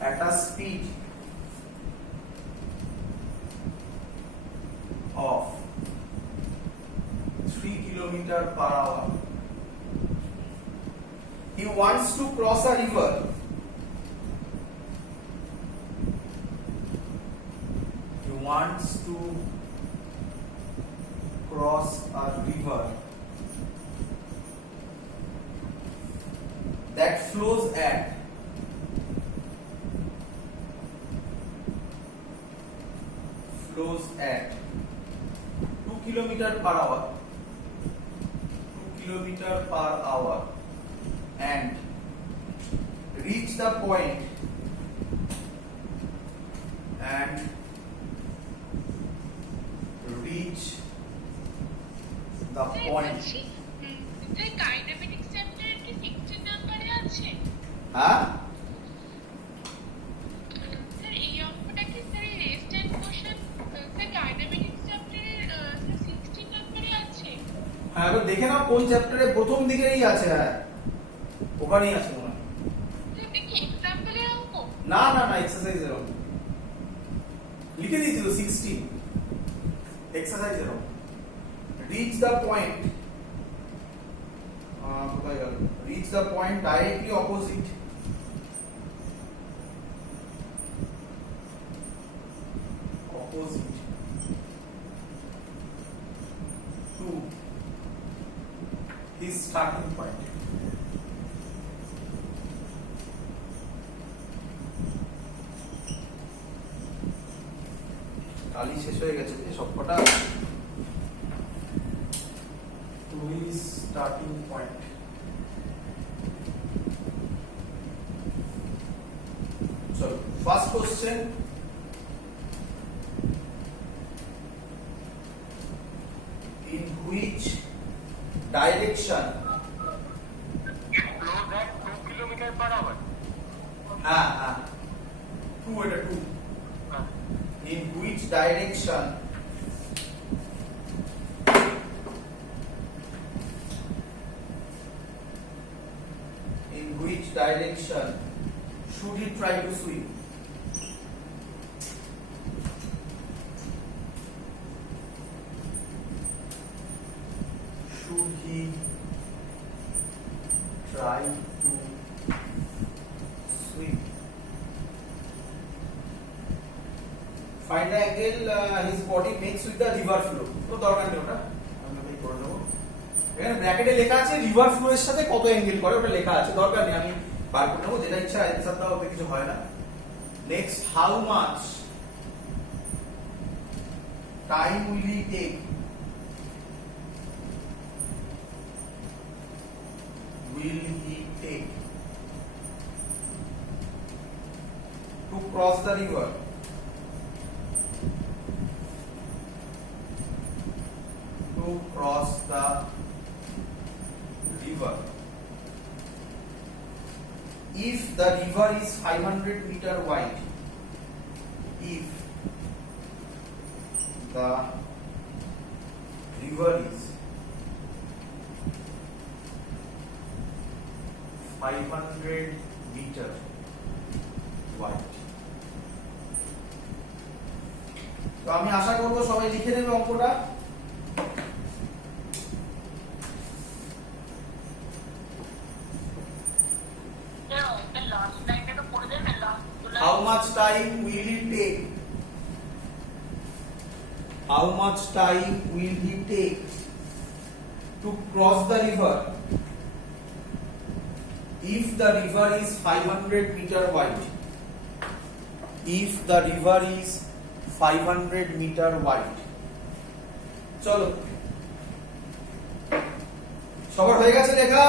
at a speed of 3 kilometer per hour. He wants to cross a river. He wants to cross a river that flows at 2 kilometer per hour, 2 kilometer per hour, and reach the point kinematics চ্যাপ্টারের কি 16 নম্বরে আছে? হ্যাঁ sir এই অঙ্কটা কি sir rest and motion sir kinematics চ্যাপ্টারের sir 16 নম্বরে আছে? হ্যাঁ এবার দেখে নাও কোন চ্যাপ্টারে প্রথম দিকেই আছে। হ্যাঁ ওখানেই আছে মনে হয়। এটা কি এক্সাম্পলের অঙ্ক? না না না এক্সারসাইজের অঙ্ক লিখে দিয়েছি তো 16 এক্সারসাইজের অঙ্ক। রিচ দ্য পয়েন্ট, কোথায় গেল? Reach the point directly opposite to his starting point. কালি শেষ হয়ে গেছে যে সবকটা। To his starting point. So first question, in which direction It flows at 2 kilometer per hour. হ্যাঁ 2 এটা 2 in which direction should he try to swim? Should he try to swim? Find the angle his body makes with the river flow. তো দরকার নেই ওটা, আমরা তাই করে নেব। এখানে ব্র্যাকেটে লেখা আছে রিভার ফ্লো এর সাথে কত অ্যাঙ্গেল করে, ওটা লেখা আছে, দরকার নেই, আমি বার করে নেব, যেটা ইচ্ছা অ্যানসার দাও, ওতে কিছু হয় না। Next, how much time will he take to cross the river? If the river is 500 meter wide, if the river is 500 meter wide, তো আমি আশা করব সবাই লিখে নেবে অঙ্কটা। How much time will it take? How much time will he take to cross the river if the river is 500 meter wide? If the river is 500 meter wide. চলো সবার হয়ে গেছে লেখা?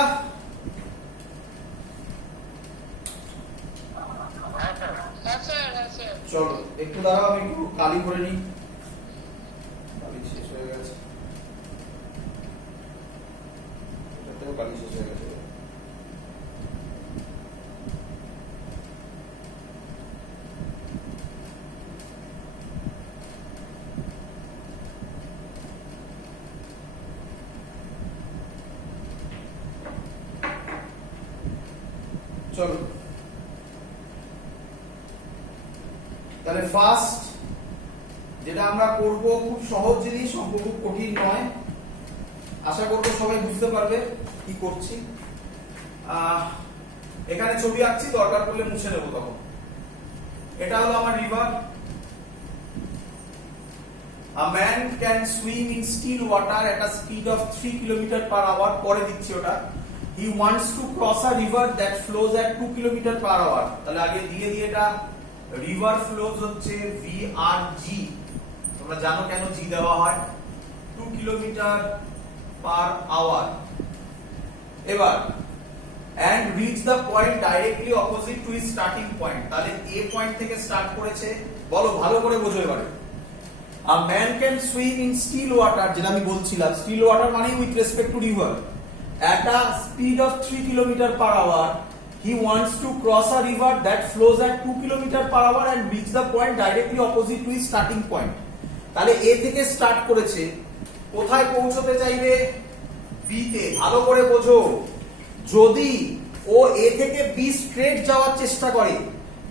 চলো একটু দাঁড়াও, আমি একটু কালি করে নিই, কালি শেষ হয়ে গেছে, এটাতেও কালি শেষ হয়ে গেছে। চলো তাহলে ফার্স্ট যেটা আমরা করব খুব সহজ জিনিস, অঙ্ক খুব কঠিন নয়, আশা করবো সবাই বুঝতে পারবে কি করছি। এখানে ছবি আঁকছি, দরকার পড়লে মুছে নেবো তখন। এটা হলো আমার river. A man can swim in still water at a speed of 3 km/h. পরে দিচ্ছি ওটা। He wants to cross a river that flows at 2 km/h. তাহলে আগে দিয়ে এটা রিভার ফ্লোজ হচ্ছে VRG। তোমরা জানো কেন জি দেওয়া হয়, 2 km/h। এবার and reach the point directly opposite to his starting point। তাহলে A পয়েন্ট থেকে স্টার্ট করেছে, বলো ভালো করে বোঝো এবারে। A man can swim in still water, যেটা আমি বলছিলাম, still water মানে with respect to river, at a speed of 3 km/h. He wants to cross a river that flows at 2 km/h and reach the point directly opposite to his starting point। তাহলে A থেকে start করেছে, কোথায় পৌঁছতে চাইবে? B তে। ভালো করে বোঝো, যদি ও A থেকে B স্ট্রেট যাওয়ার চেষ্টা করে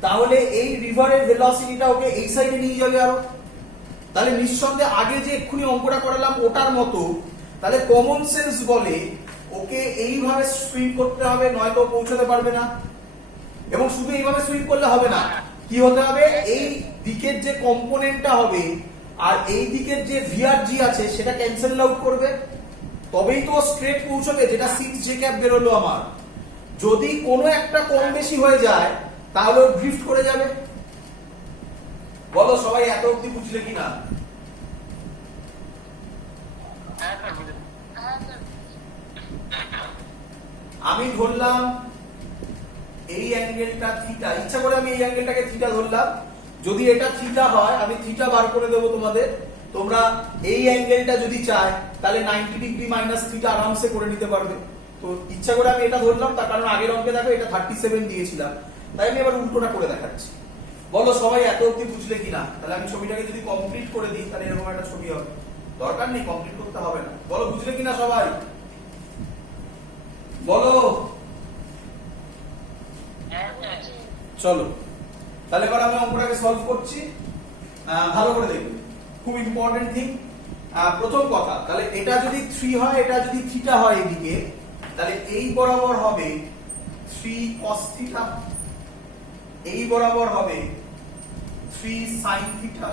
তাহলে এই রিভারের ভেলোসিটিটা ওকে এই সাইডে নিয়ে যাবে আরো। তাহলে নিঃসন্দেহে আগে যে এক্ষুনি অঙ্কটা করালাম ওটার মতো, তাহলে কমন সেন্স বলে ওকে এইভাবে সুইম করতে হবে, নয়তো পৌঁছতে পারবে না। এবং শুধু এইভাবে সুইম করলে হবে না, কি হতে হবে? এই দিকের যে কম্পোনেন্টটা হবে আর এই দিকের যে ভিআরজি আছে সেটা ক্যান্সেল আউট করবে, তবেই তো স্ট্রেট পৌঁছবে, যেটা 6j ক্যাপ বেরোলো আমার। যদি কোনো একটা কম বেশি হয়ে যায় তাহলে ড্রিফট করে যাবে। বলো সবাই এত অবধি বুঝলে কিনা? হ্যাঁ স্যার বুঝেছি। হ্যাঁ স্যার। আমি ধরলাম এই অ্যাঙ্গেলটা থিটা, ইচ্ছা করে আমি এই অ্যাঙ্গেলটাকে থিটা ধরলাম। যদি এটা থিটা হয় আমি থিটা বার করে দেবো তোমাদের। তোমরা এই অ্যাঙ্গেলটা যদি চায় তাহলে 90 ডিগ্রি মাইনাস থিটা আরামসে করে নিতে পারবে। তো ইচ্ছা করে আমি এটা ধরলাম, তার কারণ আগের অঙ্কে দেখো এটা 37 দিয়েছিলাম, তাই আমি এবার উল্টোটা করে দেখাচ্ছি। বলো সবাই এত অবধি বুঝলে কিনা? তাহলে আমি ছবিটাকে যদি কমপ্লিট করে দিই তাহলে এরকম একটা ছবি হবে। দরকার নেই, কমপ্লিট করতে হবে না। বলো বুঝলে কিনা সবাই? বলো। হ্যাঁ স্যার। চলো তাহলে এবার আমি অঙ্কটাকে সলভ করছি, ভালো করে দেখবে, খুব ইম্পর্টেন্ট থিং। প্রথম কথা, তাহলে এটা যদি 3 হয়, এটা যদি থিটা হয় এদিকে, তাহলে এই বরাবর হবে 3 cos থিটা, এই বরাবর হবে 3 sin থিটা,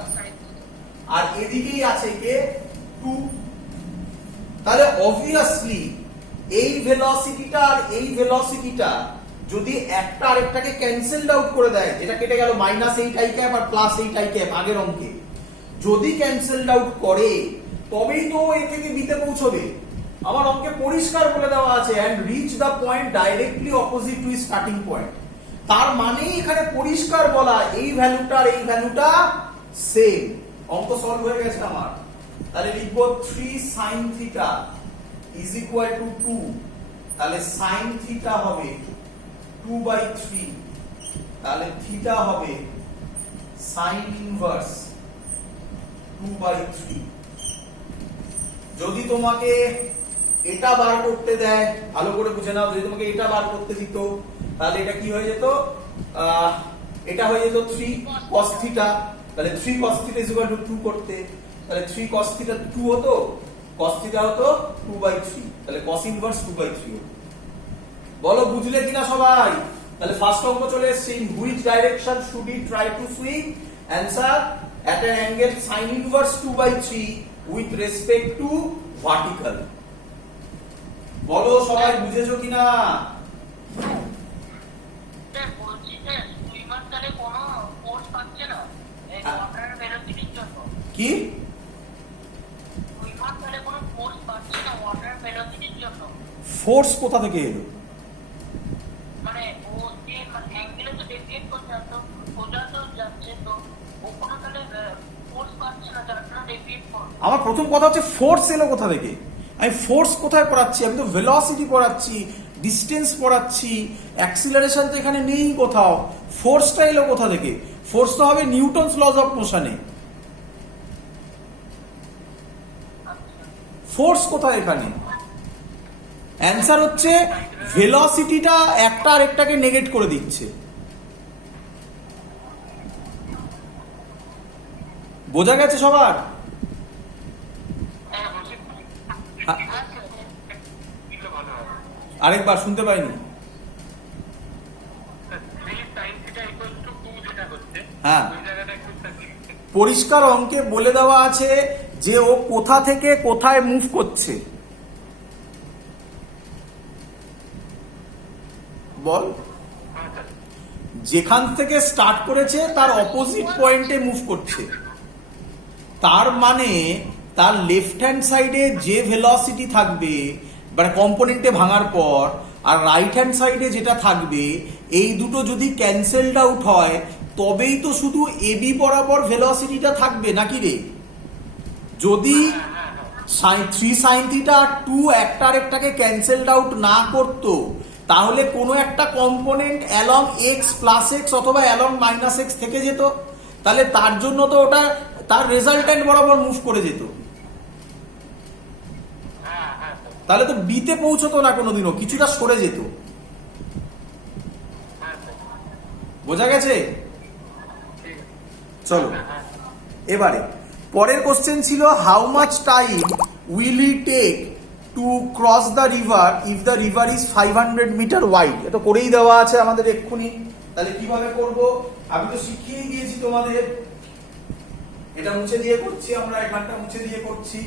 আর এদিকেই আছে কে 2। তাহলে অবভিয়াসলি এই ভেলোসিটিটা আর এই ভেলোসিটিটা যদি একটা আরেকটাকে ক্যান্সেলড আউট করে দেয়, যেটা কেটে গেল -8i ক্যাপ আর +8i ক্যাপ আগের অঙ্কে, যদি ক্যান্সেলড আউট করে তবেই তো এ থেকে বিতে পৌঁছবে। আমার অঙ্কে পরিষ্কার বলে দেওয়া আছে and reach the point directly opposite to starting point. তার মানে এখানে পরিষ্কার বলা এই ভ্যালুটা আর এই ভ্যালুটা সেম। অঙ্ক সলভ হয়ে গেছে আমার। তাহলে লিখবো 3 sin theta is equal to 2। তাহলে sin থিটা হবে 2/3, তাহলে থিটা হবে sin ইনভার্স 2/3। যদি তোমাকে এটা বার করতে দেয়, ভালো করে বুঝে নাও, যদি তোমাকে এটা বার করতে দিত তাহলে এটা কি হয়ে যেত? এটা হয়ে যেত 3 cos থিটা। তাহলে 3 cos theta is equal to 2 করতে, তাহলে 3 cos থিটা 2 হতো, cos থিটা হতো 2/3, তাহলে cos ইনভার্স 2/3 হতো। বলো বুঝলে কিনা সবাই? তাহলে ফার্স্ট অঙ্ক চলে এসেছে, in which direction should he try to swing? Answer at an angle sin inverse 2/3 with respect to vertical। বলো সবাই বুঝেছো কিনা? স্যার বলছি স্যার, সুইমার তাহলে কোনো ফোর্স পাচ্ছে না এই ওয়াটার ভেলোসিটির জন্য? কি সুইমার তাহলে কোনো ফোর্স পাচ্ছে না ওয়াটার ভেলোসিটির জন্য? ফোর্স কোথা থেকে এলো? মানে ও যে অ্যাঙ্গেলে তো ডেভিয়েট করছে, তো সোজা তো যাচ্ছে, তো ও কোনো তাহলে ফোর্স পাচ্ছে না যার জন্য ডেভিয়েট করছে। আমার প্রথম কথা হচ্ছে ফোর্স এলো কোথা থেকে? আমি ফোর্স কোথায় পড়াচ্ছি? আমি তো ভেলোসিটি পড়াচ্ছি, ডিস্টেন্স পড়াচ্ছি, অ্যাক্সিলারেশন তো এখানে নেই কোথাও। ফোর্সটা এলো কোথা থেকে? ফোর্স তো হবে নিউটনস লজ অফ মোশনে। ফোর্স কোথায় এখানে? অ্যান্সার হচ্ছে ভেলোসিটিটা একটা আরেকটাকে নেগেট করে দিচ্ছে। বোঝা গেছে সবার? হ্যাঁ বলছি হ্যাঁ, হ্যাঁ স্যার দিলে ভালো হবে আরেকবার শুনতে পাইনি। Three sine theta equal to 2 যেটা হচ্ছে হ্যাঁ, ওই জায়গাটা একটু পরিষ্কার অঙ্কে বলে দেওয়া আছে যে ও কোথা থেকে কোথায় মুভ করছে। বল, যেখান থেকে স্টার্ট করেছে তার অপোজিট পয়েন্টে মুভ করছে। তার মানে তার লেফট হ্যান্ড সাইডে যে ভেলোসিটি থাকবে মানে কম্পোনেন্টে ভাঙার পর, আর রাইট হ্যান্ড সাইডে যেটা থাকবে, এই দুটো যদি ক্যান্সেলড আউট হয় তবেই তো শুধু এবি বরাবর ভেলোসিটিটা থাকবে নাকি রে? যদি 3 sin থিটা আর 2 একটা আরেকটাকে ক্যান্সেলড আউট না করতো, তাহলে কোনো একটা component along x plus x অথবা অ্যালং মাইনাস এক্স থেকে যেত। তাহলে তার জন্য তো ওটা তার রেজাল্টেন্ট বরাবর মুভ করে যেত, তাহলে তো বিতে পৌঁছতো না কোনোদিনও, কিছুটা সরে যেত। বোঝা গেছে? চলো এবারে পরের কোশ্চেন ছিল, how much time will it take to cross the river if the river is 500 metre wide. এটা করেই দেওয়া আছে আমাদের এক্ষুনি। তাহলে কিভাবে করব? আমি তো শিখিয়ে গিয়েছি তোমাদের। এটা মুছে দিয়ে করছি আমরা, এখানটা মুছে দিয়ে করছি।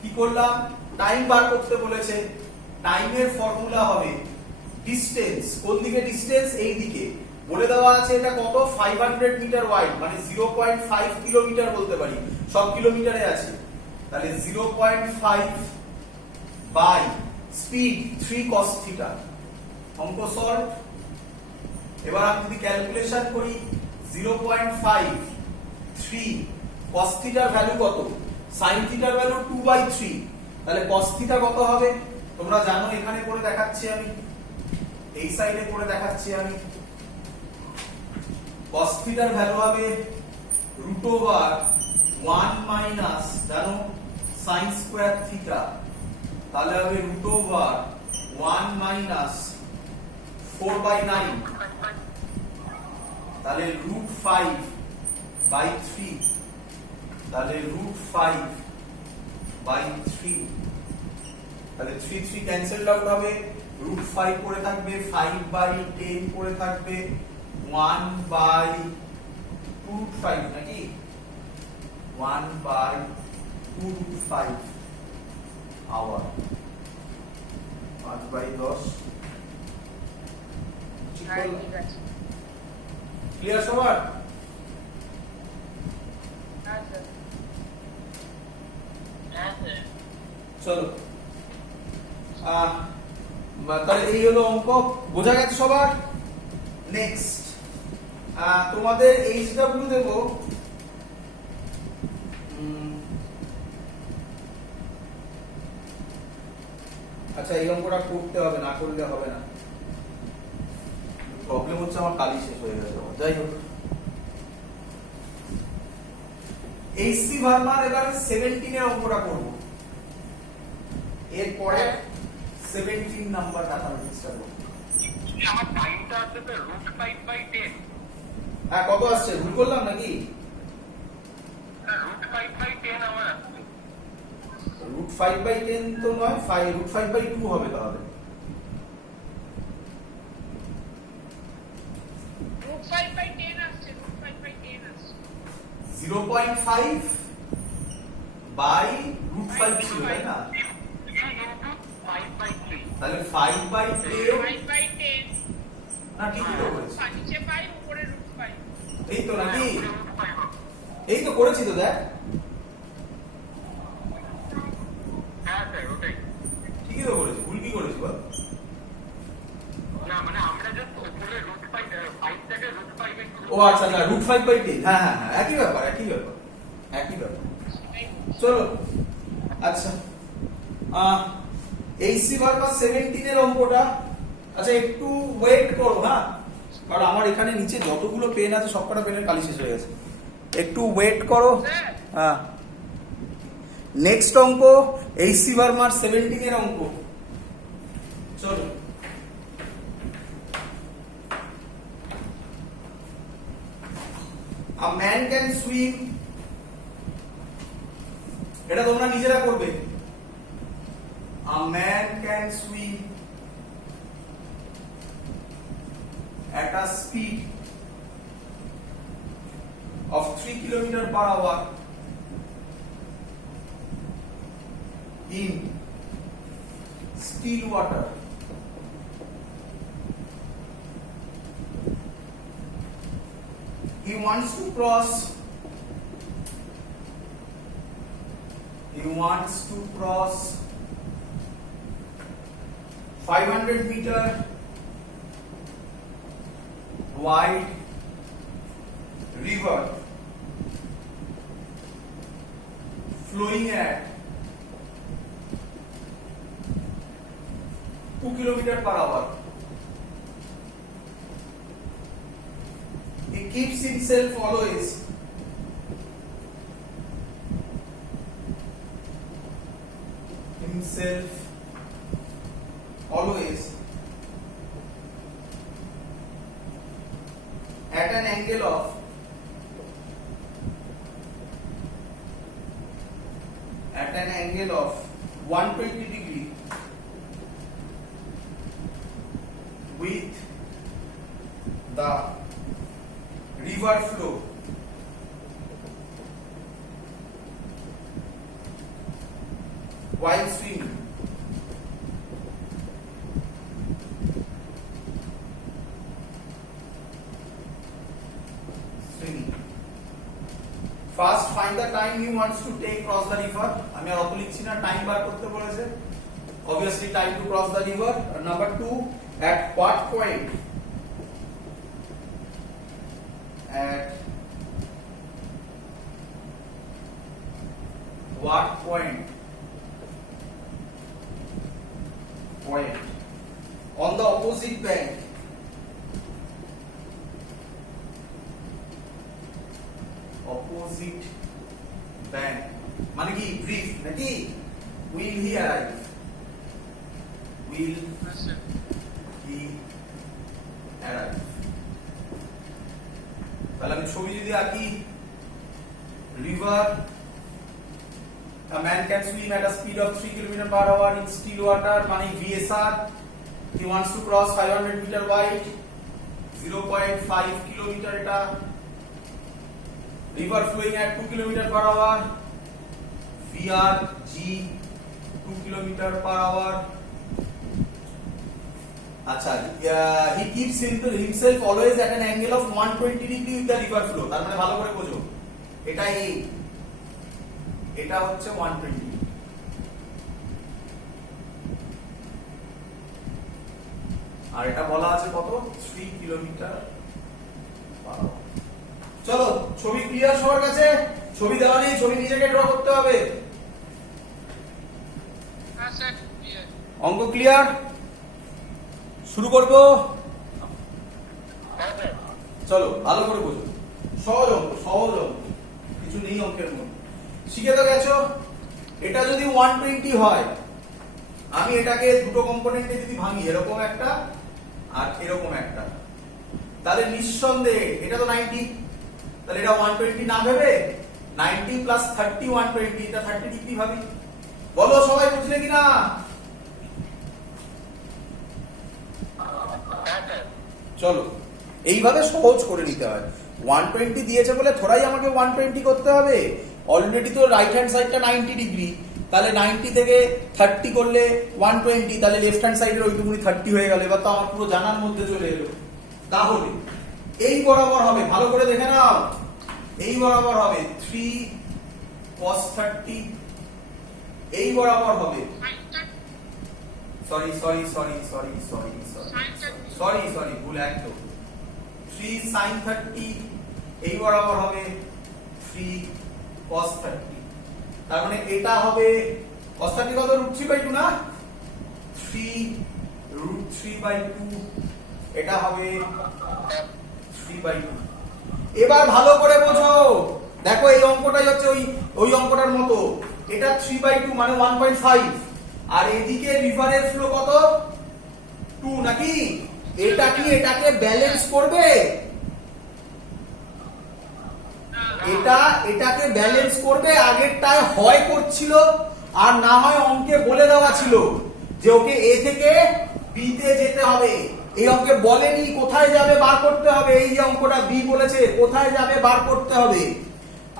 কি করলাম? টাইম বার করতে বলেছে। টাইমের ফর্মুলা হবে ডিসটেন্স। কোন দিকে ডিসটেন্স? এই দিকে। বলে দেওয়া আছে এটা কত? 500 মিটার ওয়াইড, মানে 0.5 কিলোমিটার বলতে পারি, সব কিলোমিটারে আছে। তাহলে 0.5 বাই স্পিড 3 cos থিটা। অঙ্ক সলভ। এবার আমি যদি ক্যালকুলেশন করি, 0.5 3 cos থিটার ভ্যালু কত? sin থিটার ভ্যালু 2/3। তাহলে cos থিটা কত হবে? তোমরা জানো, এখানে করে দেখাচ্ছি আমি, এই সাইডে করে দেখাচ্ছি আমি। cos থিটার ভ্যালু হবে √1 মাইনাস, জানো, sin স্কয়ার থিটা। তাহলে হবে √1 মাইনাস 4/9। তাহলে √5/3। তাহলে √5/3। তাহলে 3 3 ক্যান্সেলড আউট হবে, √5 পড়ে থাকবে, 5/10 পড়ে থাকবে, 1/2√5 নাকি 1/2√5 আওয়ার। 5/10। ক্লিয়ার সবার? চলো, তাহলে এই হলো অঙ্ক। বোঝা গেছে সবার? নেক্সট তোমাদের এইচডব্লিউ দেব। আচ্ছা, এই অঙ্কটা করতে হবে, না করলে হবে না। প্রবলেম হচ্ছে আমার কালি শেষ হয়ে গেছে। যাই হোক, এইচসি ভার্মার এবার 17 এর অঙ্কটা করব। এরপরে 17 নাম্বার ম্যাথমেটিক্সটা করব। আমার টাইমটা আছে তো √5/10। হ্যাঁ, কত আসছে? ভুল করলাম নাকি? √5/10 আমার আসছে। √5/10 তো নয়, √5/2 হবে তাহলে। √5/10 আসছে, √5/10 আসছে। 0.5 বাই √5 ছিল, তাই না? তাহলে 5/10 5/10 না, ঠিকই তো করেছি। নিচে 5 উপরে √5। এই তো নাকি? এই তো করেছি তো, দেখ। হ্যাঁ স্যার, ওটাই ঠিকই তো করেছি, ভুল কি করেছি বল? না, মানে আমরা জাস্ট উপরে √5 থেকে √5 ও আচ্ছা আচ্ছা, √5/10। হ্যাঁ হ্যাঁ হ্যাঁ, একই ব্যাপার, একই ব্যাপার, একই ব্যাপার। চলো, আচ্ছা, এইচসি ভার্মার 17 এর অঙ্কটা। আচ্ছা, একটু ওয়েট করো, হ্যাঁ, কারণ আমার এখানে নিচে যতগুলো পেন আছে সবকটা পেনের কালি শেষ হয়ে গেছে। একটু ওয়েট করো। হ্যাঁ, নেক্সট অঙ্ক এইচসি ভার্মার 17 এর অঙ্ক। চলো, a man can swim এটা তোমরা নিজেরা করবে। A man can swim at a speed of 3 km/h in still water. He wants to cross 500-meter wide river flowing at 2 km/h. He keeps himself always at an angle of 120 degree with the river flow while swimming. First, find the time he wants to take cross the river. আমি আর অত লিখছি না, time বার করতে বলেছে। Obviously, time to cross the river. Number 2, at what point? At what point? On the opposite bank. Opposite bank. মানে কি brief নাকি? Will he arrive? Will he arrive? তাহলে আমি ছবি যদি আঁকি, river, a man can swim at a speed of 3 km/h in still water, মানে VSR. He wants to cross 500 meter wide, 0.5 kilometer এটা, river flowing at 2 km/h, VRG 2 km/h. আচ্ছা, he keeps himself always at an angle of 120 degree with the river flow. তার মানে ভালো করে বোঝো, এটা এই, এটা হচ্ছে 120, আর এটা বলা আছে কত? 3 কিলোমিটার। চলো, ছবি ক্লিয়ার সবার কাছে? ছবি দেওয়া নেই, ছবি নিজেকে ড্র করতে হবে। হ্যাঁ স্যার, ক্লিয়ার। অঙ্ক ক্লিয়ার? শুরু করব। চলো, ভালো করে বোঝো, সহজ অঙ্ক, কিছু নেই অঙ্কের মধ্যে, শিখে তো গেছো। এটা যদি 120 হয়, আমি এটাকে দুটো কম্পোনেন্টে যদি ভাঙি, এরকম একটা আর এরকম একটা, তাহলে নিঃসন্দেহে এটা তো 90, তাহলে এটা 120 না ভেবে 90 প্লাস 30 120, এটা 30 ডিগ্রি ভাবি। বলো সবাই বুঝলে কিনা? চলো, এইভাবে সহজ করে নিতে হয়। 120 দিয়েছে বলে থোড়াই আমাকে 120 করতে হবে। অলরেডি তো রাইট হ্যান্ড সাইডটা 90 ডিগ্রি, তাহলে 90 থেকে 30 করলে 120, তাহলে লেফট হ্যান্ড সাইডের ওইটুকুনি 30 হয়ে গেল। এবার তো আমার পুরো জানার মধ্যে চলে এলো। তাহলে এই বরাবর হবে, ভালো করে দেখে নাও, এই বরাবর হবে 3 cos 30, এই বরাবর হবে, সরি ভুল একদম, 3 sin 30, এই বরাবর হবে 3 cos 30। তার মানে এটা হবে cos 30 কত? √3/2 না, 3 √3/2, এটা হবে 3/2। এবার ভালো করে বোঝো, দেখো এই অঙ্কটাই হচ্ছে ওই অঙ্কটার মতো। এটা 3/2 মানে 1.5, আর এদিকে রিভারের ফ্লো কত? 2 নাকি? এটা কি এটাকে ব্যালেন্স করবে? এটা এটাকে ব্যালেন্স করবে, আগেরটায় হয় করছিল আর না হয় অঙ্কে বলে দেওয়া ছিল যে ওকে এ থেকে বি তে যেতে হবে। এই অঙ্কে বলেনি কোথায় যাবে বার করতে হবে, এই যে অঙ্কটা বি বলেছে কোথায় যাবে বার করতে হবে।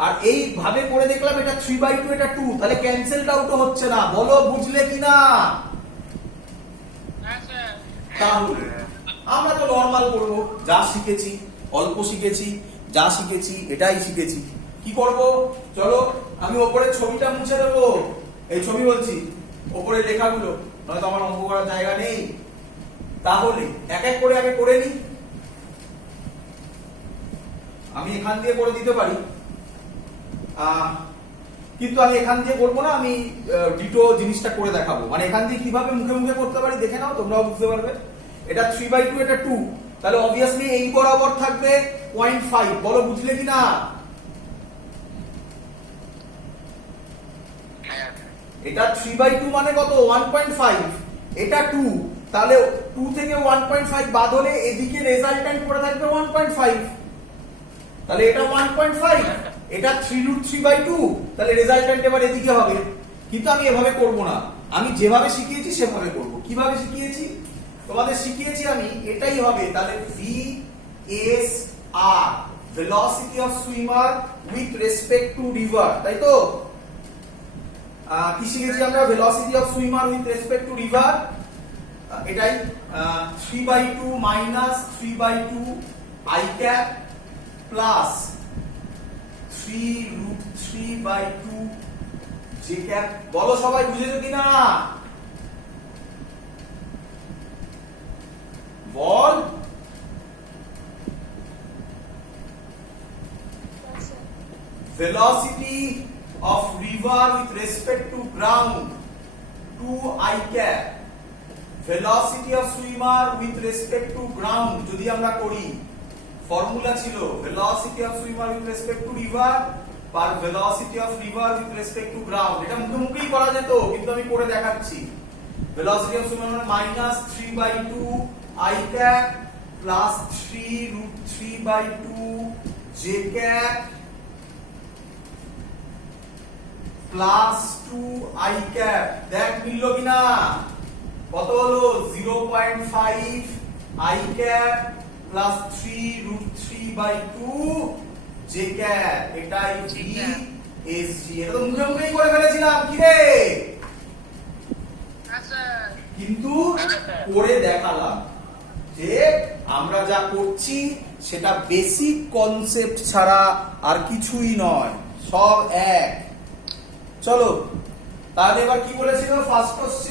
আর এইভাবে করে দেখলাম এটা 3/2 এটা 2, তাহলে ক্যান্সেলড আউটও হচ্ছে না। বলো বুঝলে কিনা? হ্যাঁ স্যার। তাহলে আমরা তো নরমাল করব, যা শিখেছি অল্প শিখেছি, যা শিখেছি এটাই শিখেছি। কি করব? চলো আমি ওপরে ছবিটা মুছে দেবো, এই ছবি বলছি, ওপরে লেখাগুলো, নয়তো আমার অঙ্ক করার জায়গা নেই। তাহলে এক এক করে আগে করে নি। আমি এখান দিয়ে করে দিতে পারি, কিন্তু আমি এখান দিয়ে করবো না, আমি ডিটো জিনিসটা করে দেখাবো। মানে এখান দিয়ে কিভাবে মুখে মুখে করতে পারি দেখে নাও, তোমরাও বুঝতে পারবে। এটা 3/2 এটা 2, তাহলে অবভিয়াসলি এই বরাবর থাকবে 0.5। বলো বুঝলে কিনা? এটা 3/2 মানে কত? 1.5। এটা 2, তাহলে 2 থেকে 1.5 বাদ হলে এদিকে রেজাল্ট্যান্ট পড়ে থাকবে 1.5, তাহলে এটা 1.5, এটা 3√3/2, তাহলে রেজাল্ট্যান্ট এবার এদিকে হবে। কিন্তু আমি এভাবে করব না, আমি যেভাবে শিখিয়েছি সেভাবে করব। কিভাবে শিখিয়েছি তোমাদের শিখিয়েছি আমি, এটাই হবে। তাহলে VSR, velocity of swimmer with respect to river, তাই তো? কি শিখেছি আমরা? Velocity of swimmer with respect to river, এটাই 3/2 minus 3/2 I cap plus 3√3/2 J cap. বলো সবাই বুঝেছো কিনা? বল। velocity of river with respect to ground 2 I cap, velocity of swimmer with respect to ground যদি আমরা করি, ফর্মুলা ছিল velocity of swimmer with respect to river per velocity of river with respect to ground। এটা মুখে মুখেই করা যেত, কিন্তু আমি করে দেখাচ্ছি। velocity of swimmer মানে minus 3/2 I cap plus 3√3/2 J cap plus 2 I cap। দেখ মিললো কিনা? কত হলো? 0.5 I cap plus 3√3/2 J cap, এটাই VSG। এটা তো মুখে মুখেই করে ফেলেছিলাম, কি রে? হ্যাঁ স্যার। কিন্তু করে দেখালাম যে আমরা যা করছি সেটা বেসিক কনসেপ্ট ছাড়া আর কিছুই নয়, সব এক। চলো তাহলে এবার কি বলেছিল ফার্স্ট কোশ্চেন?